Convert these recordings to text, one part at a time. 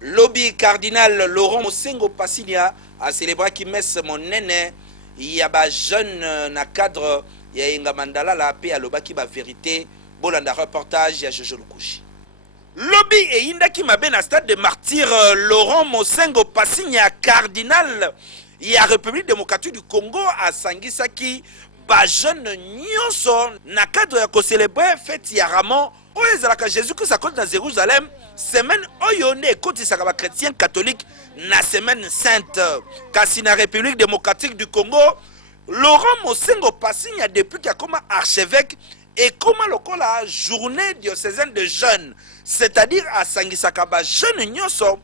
Lobby cardinal Laurent Mosengo Passinia a célébré qui messe mon nene. Il y a des jeunes na cadre, il y a un mandala la paix à l'obaki ba vérité. Bolanda reportage ya Jojo Lukushi. Lobby et inda qui m'a ben à stade de martyr Laurent Mosengo Passinia cardinal. Il y a République démocratique du Congo à Sangisaki. Ba jeune nyonso na cadre ya ko célébrer fête ya Ramon. Oyo ezalaka Jésus Christ a côté dans Jérusalem. Semaine oyo ne ekotisaka ba chrétien catholique na semaine sainte. Kasi na République démocratique du Congo, Laurent Mosengo Passinia depuis qu'il a comme archevêque et comme lokola journée diocésaine de jeunes, c'est-à-dire à sangisaka ba jeune nyonso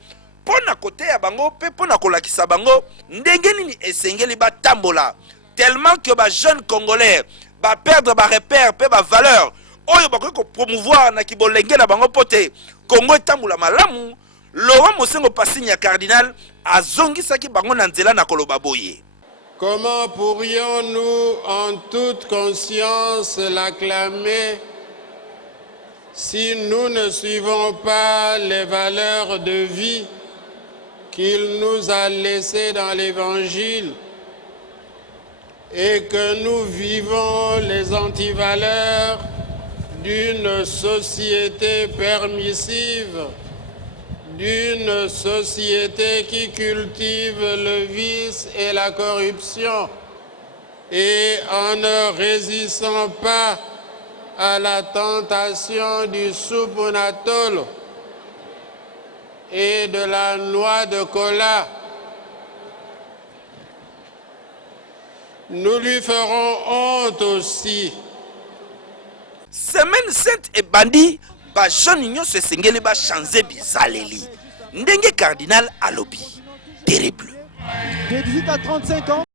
pona côté ya bango pe pona kolakisa bango ndenge nini esengeli ba tambola tellement que ba jeunes congolais ba perdre ba repère pe ba valeur oyo bakoki ko promouvoir na kibolenge na bango pote Congo etambola malamu. Laurent Mosengo Passinia cardinal azongisaki bango na nzela na koloba boye. Comment pourrions-nous en toute conscience l'acclamer si nous ne suivons pas les valeurs de vie qu'il nous a laissées dans l'Évangile et que nous vivons les antivaleurs d'une société permissive, d'une société qui cultive le vice et la corruption, et en ne résistant pas à la tentation du soupunatolo et de la noix de cola, nous lui ferons honte aussi. Semaine sainte et bandit, ba jeune union se sengeli ba changer bizaleli. Ndenge cardinal alobi. Terrible. De 18 à 35 ans.